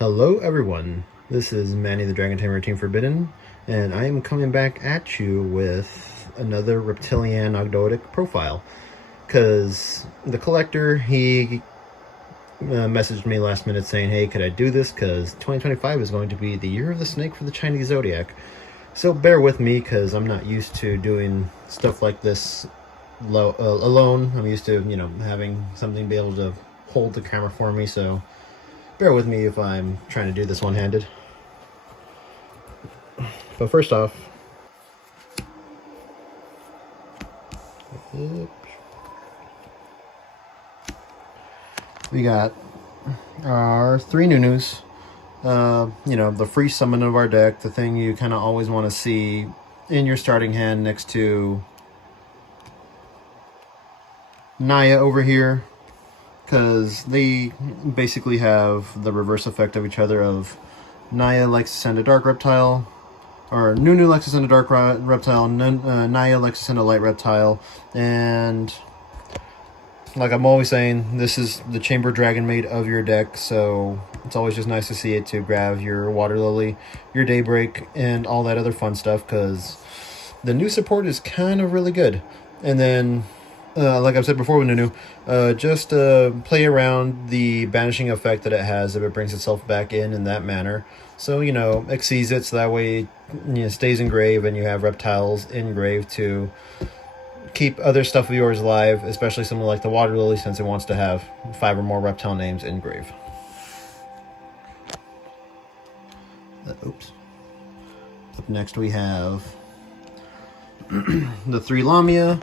Hello everyone, this is Manny the Dragon Tamer Team Forbidden, and I am coming back at you with another Reptilianne Ogdoadic profile. Because the collector, he messaged me last minute saying, hey, could I do this? Because 2025 is going to be the year of the snake for the Chinese zodiac. So bear with me, because I'm not used to doing stuff like this alone. I'm used to, having something be able to hold the camera for me, so bear with me if I'm trying to do this one-handed. But first off, we got our 3 Nunus. The free summon of our deck, the thing you kind of always want to see in your starting hand next to Naya over here, because they basically have the reverse effect of each other. Of Naya likes to send a dark reptile, or Nunu likes to send a dark reptile, Naya likes to send a light reptile, and like I'm always saying, this is the Chamber Dragon Maid of your deck, so it's always just nice to see it to grab your Water Lily, your Daybreak, and all that other fun stuff, because the new support is kind of really good. And then like I've said before with Nunu, just play around the banishing effect that it has if it brings itself back in that manner. So, exceeds it, so that way it stays in grave and you have reptiles in grave to keep other stuff of yours alive, especially something like the Water Lily, since it wants to have 5 or more reptile names in grave. Oops. Up next we have the 3 Lamia.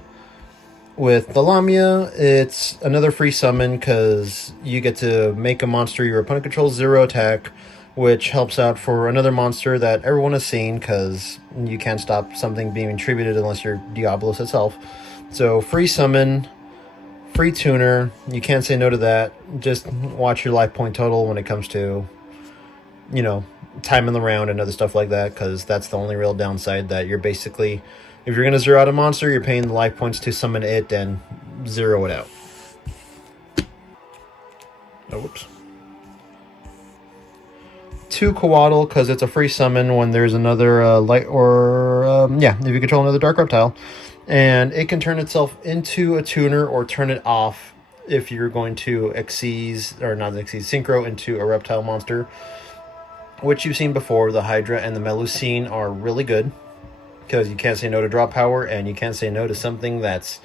With the Lamia, it's another free summon because you get to make a monster your opponent controls 0 attack, which helps out for another monster that everyone has seen, because you can't stop something being attributed unless you're Diablos itself. So free summon, free tuner, you can't say no to that. Just watch your life point total when it comes to, time in the round and other stuff like that, because that's the only real downside, that you're basically, if you're going to zero out a monster, you're paying the life points to summon it and zero it out. Oh, whoops. 2 Coatl, because it's a free summon when there's another light, or, if you control another dark reptile. And it can turn itself into a tuner or turn it off if you're going to synchro into a reptile monster. Which you've seen before, the Hydra and the Melusine are really good, because you can't say no to draw power, and you can't say no to something that's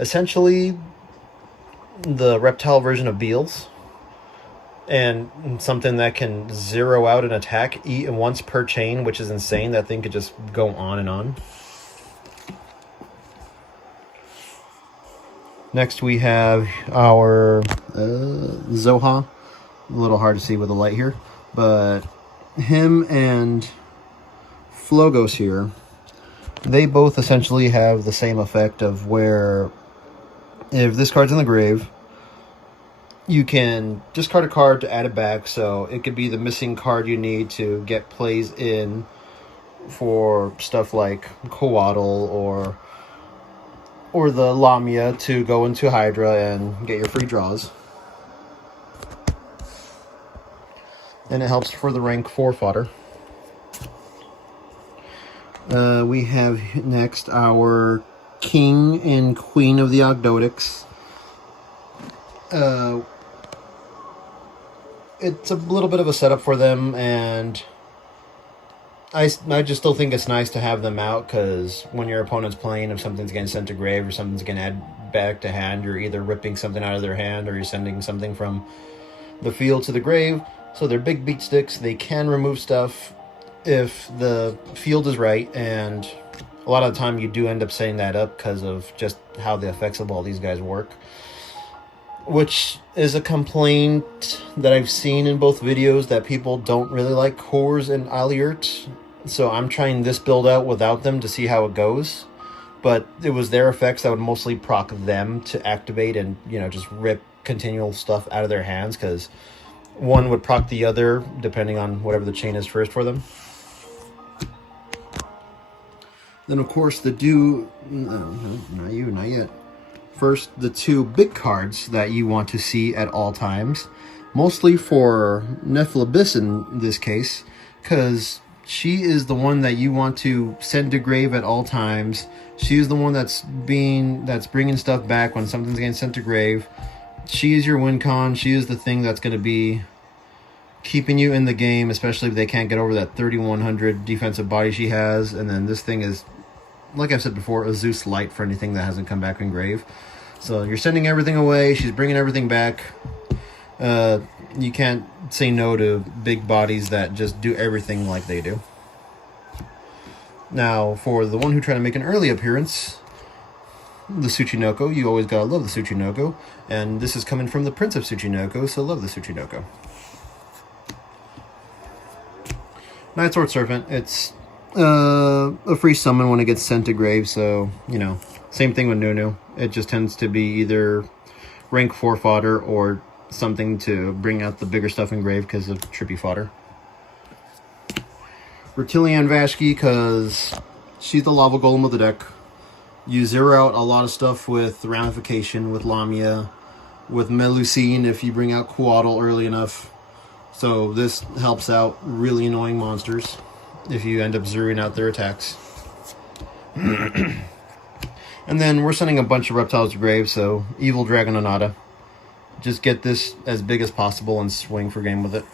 essentially the reptile version of Beals, and something that can zero out an attack once per chain, which is insane. That thing could just go on and on. Next we have our Zoha. A little hard to see with the light here, but him and Flogos here, they both essentially have the same effect of where if this card's in the grave, you can discard a card to add it back, so it could be the missing card you need to get plays in for stuff like Coatl or the Lamia to go into Hydra and get your free draws. And it helps for the rank 4 fodder. We have next our King and Queen of the Ogdoadics. It's a little bit of a setup for them, and I just still think it's nice to have them out, because when your opponent's playing, if something's getting sent to grave or something's getting added back to hand, you're either ripping something out of their hand or you're sending something from the field to the grave. So they're big beat sticks. They can remove stuff if the field is right, and a lot of the time you do end up setting that up because of just how the effects of all these guys work, which is a complaint that I've seen in both videos, that people don't really like Kors and Aliert. So I'm trying this build out without them to see how it goes, but it was their effects that would mostly proc them to activate and just rip continual stuff out of their hands, because one would proc the other depending on whatever the chain is first for them. Then, of course, not yet. First, the 2 big cards that you want to see at all times. Mostly for Nephilabyss in this case, because she is the one that you want to send to grave at all times. She is the one that's bringing stuff back when something's getting sent to grave. She is your win con. She is the thing that's going to be keeping you in the game, especially if they can't get over that 3100 defensive body she has. And then this thing is, like I've said before, a Zeus light for anything that hasn't come back in grave. So you're sending everything away. She's bringing everything back. You can't say no to big bodies that just do everything like they do. Now, for the one who tried to make an early appearance, the Tsuchinoko, you always gotta love the Tsuchinoko, and this is coming from the Prince of Tsuchinoko, so love the Tsuchinoko. Night Sword Serpent, it's a free summon when it gets sent to grave, so, you know, same thing with Nunu. It just tends to be either rank 4 fodder or something to bring out the bigger stuff in grave because of trippy fodder. Reptilianne Vashki, because she's the lava golem of the deck. You zero out a lot of stuff with Ramification, with Lamia, with Melusine if you bring out Quaddle early enough. So this helps out really annoying monsters if you end up zeroing out their attacks. And then we're sending a bunch of reptiles to grave, so Evil Dragon Onata. Just get this as big as possible and swing for game with it.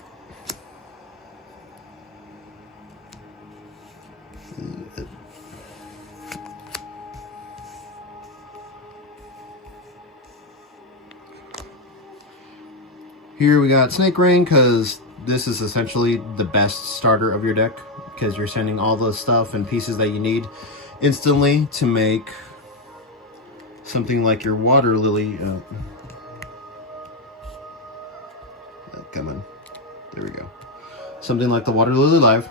Here we got Snake Rain, because this is essentially the best starter of your deck, because you're sending all the stuff and pieces that you need instantly to make something like your Water Lily. Come on. There we go. Something like the Water Lily Live.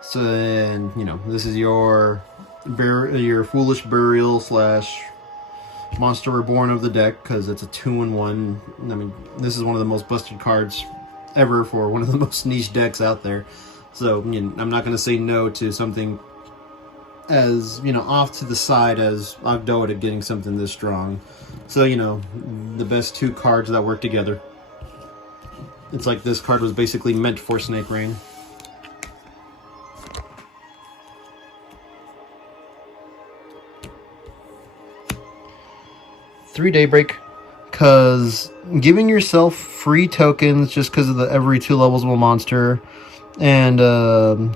So, and, you know, this is your Foolish Burial / Monster Reborn of the deck, because it's a 2-in-1. I mean, this is one of the most busted cards ever for one of the most niche decks out there. So, you know, I'm not going to say no to something as, you know, off to the side as Ogdoadic getting something this strong. So, you know, the best two cards that work together. It's like this card was basically meant for Snake Rain. Three Daybreak, because giving yourself free tokens just because of the every 2 levels of a monster, and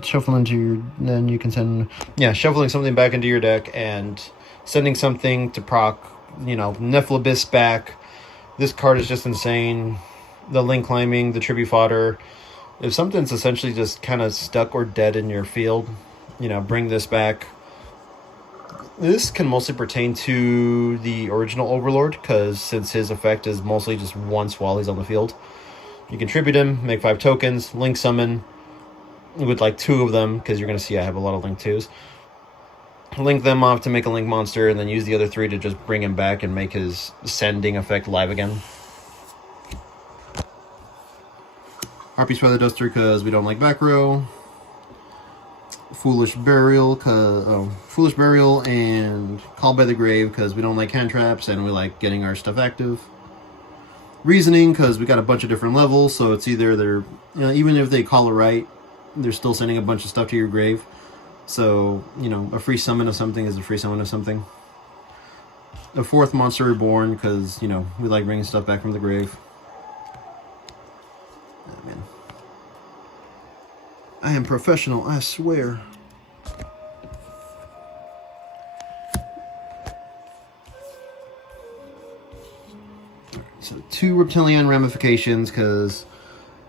shuffling to your, then you can send, yeah, shuffling something back into your deck and sending something to proc, you know, Nephilabyss back. This card is just insane. The link climbing, the tribute fodder. If something's essentially just kind of stuck or dead in your field, you know, bring this back. This can mostly pertain to the original Overlord, because since his effect is mostly just once while he's on the field. You can tribute him, make 5 tokens, link summon with like 2 of them, because you're going to see I have a lot of link 2s. Link them off to make a link monster, and then use the other 3 to just bring him back and make his sending effect live again. Harpy's Feather Duster, because we don't like back row. Foolish Burial, and Called by the Grave, because we don't like hand traps and we like getting our stuff active. Reasoning, because we got a bunch of different levels, so it's either they're, you know, even if they call it right, they're still sending a bunch of stuff to your grave. So, you know, a free summon of something is a free summon of something. A 4th Monster Reborn, because, you know, we like bringing stuff back from the grave. Oh, man. I am professional, I swear. So 2 Reptilianne Ramifications, because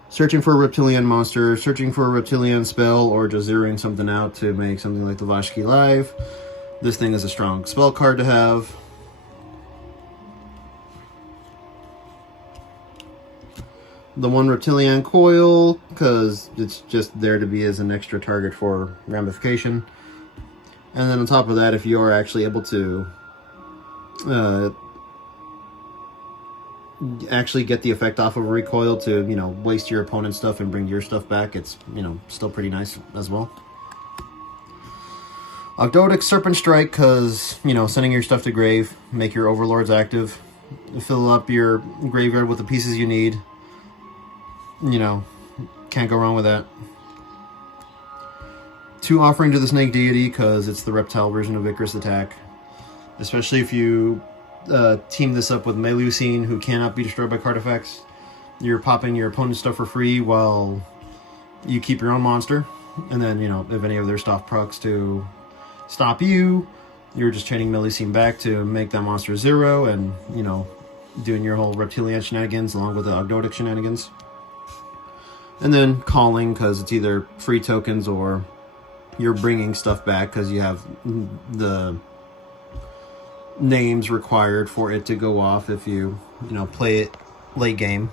searching for a Reptilianne monster, searching for a Reptilianne spell, or just zeroing something out to make something like the Vashki Live. This thing is a strong spell card to have. The 1 Reptilianne Coil, because it's just there to be as an extra target for Ramification. And then on top of that, if you are actually able to actually get the effect off of a recoil to, you know, waste your opponent's stuff and bring your stuff back, it's, you know, still pretty nice as well. Ogdoadic Serpent Strike, because, you know, sending your stuff to grave, make your overlords active. fill up your graveyard with the pieces you need. You know, can't go wrong with that. 2 Offering to the Snake Deity, because it's the reptile version of Icarus Attack. Especially if you team this up with Melusine, who cannot be destroyed by card effects. You're popping your opponent's stuff for free while you keep your own monster. And then, you know, if any of their stuff procs to stop you, you're just chaining Melusine back to make that monster 0 and, you know, doing your whole Reptilianne shenanigans along with the Ogdoadic shenanigans. And then Calling, because it's either free tokens or you're bringing stuff back because you have the names required for it to go off if you know, play it late game.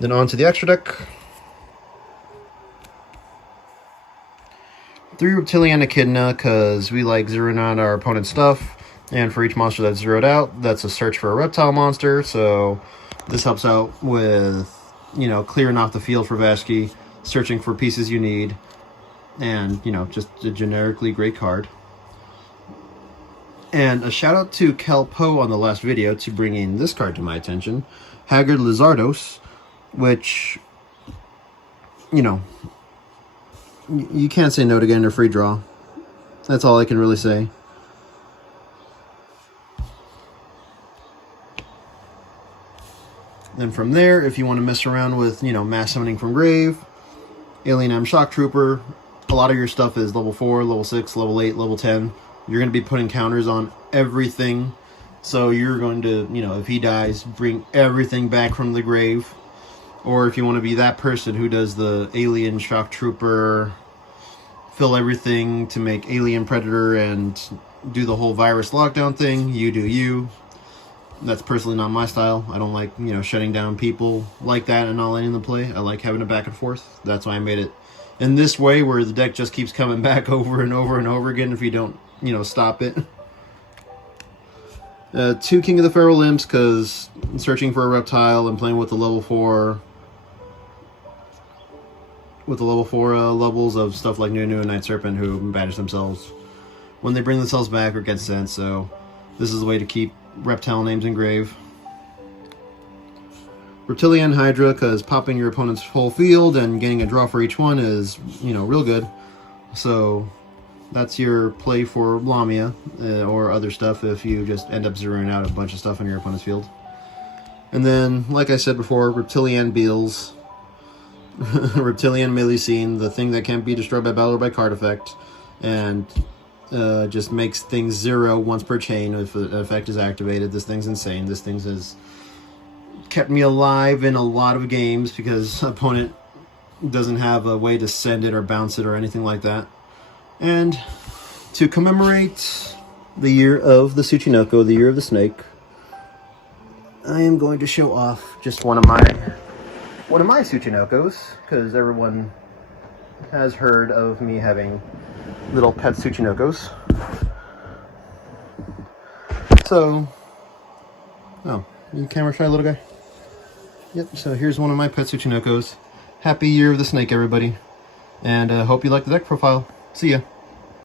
Then on to the extra deck. 3 Reptilianne Echidna, because we like zeroing out our opponent's stuff, and for each monster that's zeroed out, that's a search for a reptile monster, so this helps out with, you know, clearing off the field for Vashki, searching for pieces you need, and, you know, just a generically great card. And a shout out to Kelpo on the last video to bringing this card to my attention, Haggard Lizardos, which, you know, you can't say no to getting a free draw. That's all I can really say. Then from there, if you want to mess around with, you know, mass summoning from grave, Alien M Shock Trooper, a lot of your stuff is level 4, level 6, level 8, level 10. You're going to be putting counters on everything. So you're going to, you know, if he dies, bring everything back from the grave. Or if you want to be that person who does the Alien Shock Trooper, fill everything to make Alien Predator and do the whole virus lockdown thing, you do you. That's personally not my style. I don't like, you know, shutting down people like that and not letting them play. I like having it back and forth. That's why I made it in this way, where the deck just keeps coming back over and over and over again if you don't, you know, stop it. 2 King of the Feral Imps, because searching for a reptile and playing with the level 4 levels of stuff like Nunu and Night Serpent, who banish themselves when they bring themselves back or get sent, so this is a way to keep reptile names engraved. Reptilianne Hydra, because popping your opponent's whole field and getting a draw for each one is, you know, real good. So that's your play for Lamia or other stuff if you just end up zeroing out a bunch of stuff on your opponent's field. And then, like I said before, Reptilianne Beals, Reptilianne Melusine, the thing that can't be destroyed by battle or by card effect, and just makes things 0 once per chain if the effect is activated. This thing's insane. This thing has kept me alive in a lot of games because opponent doesn't have a way to send it or bounce it or anything like that. And to commemorate the year of the Tsuchinoko, the year of the snake, I am going to show off just one of my Tsuchinokos, because everyone has heard of me having little pet Tsuchinokos. So, oh, you camera shy little guy? Yep, so here's one of my pet Tsuchinokos. Happy year of the snake, everybody. And hope you like the deck profile. See ya.